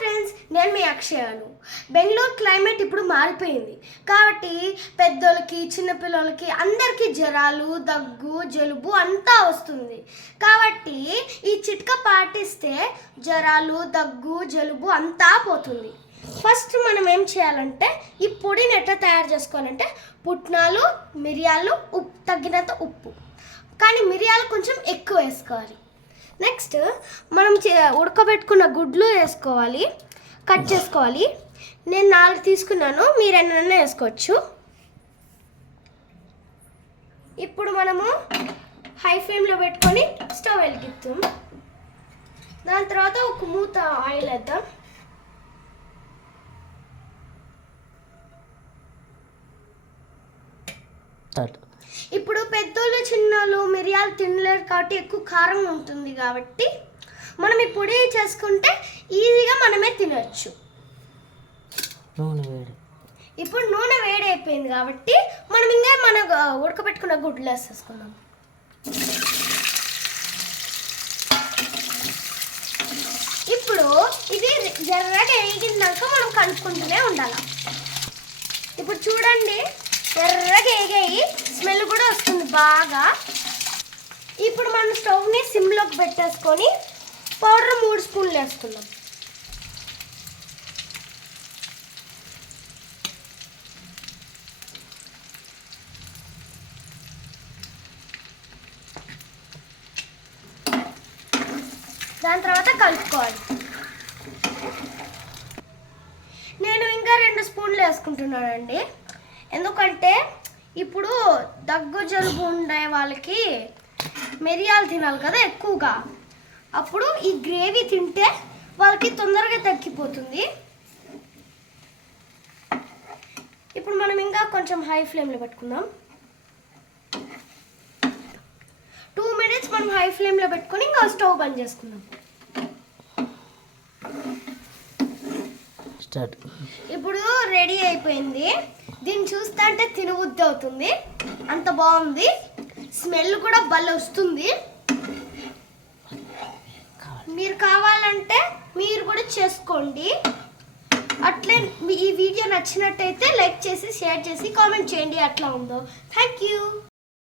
Friends, నేను మీ అక్షయాను. Bengaluru climate ఇప్పుడు మారిపోయింది కాబట్టి పెద్దోళ్ళకి చిన్నపిల్లలకి అందరికీ జ్వరాలు, దగ్గు, జలుబు అంతా వస్తుంది. కాబట్టి ఈ చిట్కా పాటిస్తే జ్వరాలు, దగ్గు, జలుబు అంతా పోతుంది. ఫస్ట్ మనం ఏం చేయాలంటే ఈ పొడిని ఎట్లా తయారు చేసుకోవాలంటే పుట్నాలు, మిరియాలు, ఉప్పు తగినంత ఉప్పు, కానీ మిరియాలు కొంచెం ఎక్కువ వేసుకోవాలి. నెక్స్ట్ మనం ఉడకబెట్టుకున్న గుడ్లు వేసుకోవాలి, కట్ చేసుకోవాలి. నేను 4 తీసుకున్నాను, మీరు ఎన్నైనా వేసుకోవచ్చు. ఇప్పుడు మనము హై ఫ్లేమ్లో పెట్టుకొని స్టవ్ వెలిగిస్తాం. దాని తర్వాత ఒక మూత ఆయిల్ వేద్దాం. ఇప్పుడు పెద్దోళ్ళు చిన్నోళ్ళు మిరియాలు తినలేరు కాబట్టి ఎక్కువ కారం ఉంటుంది కాబట్టి మనం ఈ పొడి చేసుకుంటే ఈజీగా మనమే తినచ్చు. ఇప్పుడు నూనె వేడి అయిపోయింది కాబట్టి మనం ఇంకా ఉడకబెట్టుకున్న గుడ్లు వేసేసుకున్నాం. ఇప్పుడు ఇది జర్రగా వేగినాక మనం కలుపుకుంటూనే ఉండాలి. ఇప్పుడు చూడండి, ఎర్రగా వేగాయి, స్మెల్ కూడా వస్తుంది బాగా. ఇప్పుడు మనం స్టవ్ని సిమ్లోకి పెట్టేసుకొని పౌడర్ 3 స్పూన్లు వేసుకుందాం. దాని తర్వాత కలుపుకోవాలి. నేను ఇంకా 2 స్పూన్లు వేసుకుంటున్నానండి, ఎందుకంటే ఇప్పుడు దగ్గు జలుబు ఉండే వాళ్ళకి మిరియాలు తినాలి కదా ఎక్కువగా. అప్పుడు ఈ గ్రేవీ తింటే వాళ్ళకి తొందరగా తగ్గిపోతుంది. ఇప్పుడు మనం ఇంకా కొంచెం హై ఫ్లేమ్లో పెట్టుకుందాం. 2 మినిట్స్ మనం హై ఫ్లేమ్లో పెట్టుకొని ఇంకా స్టవ్ బంద్ చేసుకుందాం. ఇప్పుడు రెడీ అయిపోయింది. దీన్ని చూస్తా అంటే తినబుద్ధి అవుతుంది, అంత బాగుంది. స్మెల్ కూడా భలే వస్తుంది. మీరు కావాలంటే మీరు కూడా చేసుకోండి. అట్లే ఈ వీడియో నచ్చినట్టయితే లైక్ చేసి, షేర్ చేసి, కామెంట్ చేయండి ఎట్లా ఉందో. Thank you.